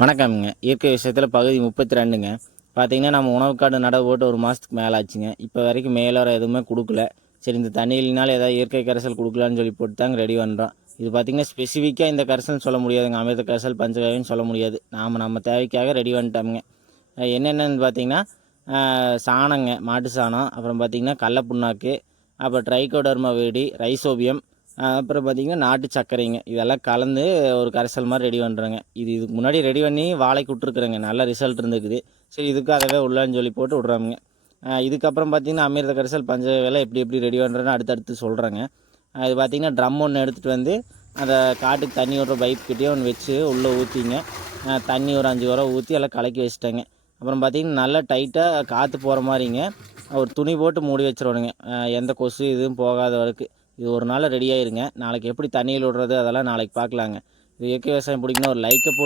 வணக்கம்ங்க. இயற்கை விஷயத்தில் பகுதி 32ங்க. பார்த்தீங்கன்னா, நம்ம உணவு காடு நடவு போட்டு 1 மாதத்துக்கு மேலே ஆச்சுங்க. இப்போ வரைக்கும் மேலோரம் எதுவுமே குடுக்கல. சரி, இந்த தண்ணி இல்லைனாலும் ஏதாவது இயற்கை கரைசல் குடுக்கலான்னு சொல்லி போட்டு தாங்க ரெடி பண்ணுறோம். இது பார்த்தீங்கன்னா, ஸ்பெசிஃபிக்கா இந்த கரைசல்னு சொல்ல முடியாதுங்க. அமிர்த கரைசல், பஞ்சகவ்யம்னு சொல்ல முடியாது. நம்ம தேவைக்காக ரெடி பண்ணிட்டோம்ங்க. என்னென்னன்னு பார்த்தீங்கன்னா, சாணங்க, மாட்டு சாணம், அப்புறம் பார்த்தீங்கன்னா கடல புண்ணாக்கு, அப்புறம் ட்ரைகோடர்மா விரிடி, ரைசோபியம், அப்புறம் பார்த்தீங்கன்னா நாட்டு சர்க்கரைங்க. இதெல்லாம் கலந்து ஒரு கரைசல் மாதிரி ரெடி பண்ணுறேங்க. இதுக்கு முன்னாடி ரெடி பண்ணி வாழைக்கு விட்ருக்குறேங்க. நல்ல ரிசல்ட் இருந்துக்குது. சரி, இதுக்காகவே உள்ளான்னு சொல்லி போட்டு விட்றோமுங்க. இதுக்கப்புறம் பார்த்தீங்கன்னா அமிர்த கரைசல், பஞ்சகவ்யம் எப்படி ரெடி பண்ணுறேன்னு அடுத்தடுத்து சொல்கிறேங்க. இது பார்த்தீங்கன்னா ட்ரம் ஒன்று எடுத்துகிட்டு வந்து அந்த காட்டுக்கு தண்ணி விட்ற பைப் கிட்டேயே ஒன்று வச்சு உள்ளே ஊற்றிங்க. தண்ணி ஒரு 5 உரம் ஊற்றி எல்லாம் கலக்கி வச்சுட்டேங்க. அப்புறம் பார்த்தீங்கன்னா நல்லா டைட்டாக காற்று போகிற மாதிரிங்க ஒரு துணி போட்டு மூடி வச்சிடணுங்க. எந்த கொசு இதுவும் போகாத வரைக்கு. இது ஒரு நாள் ரெடி ஆயிருங்க. நாளைக்கு எப்படி தண்ணியில் விடுறது அதெல்லாம் நாளைக்கு பார்க்கலாங்க. இது இயற்கை விவசாயம் பிடிக்குன்னா ஒரு லைக்கை போட்டு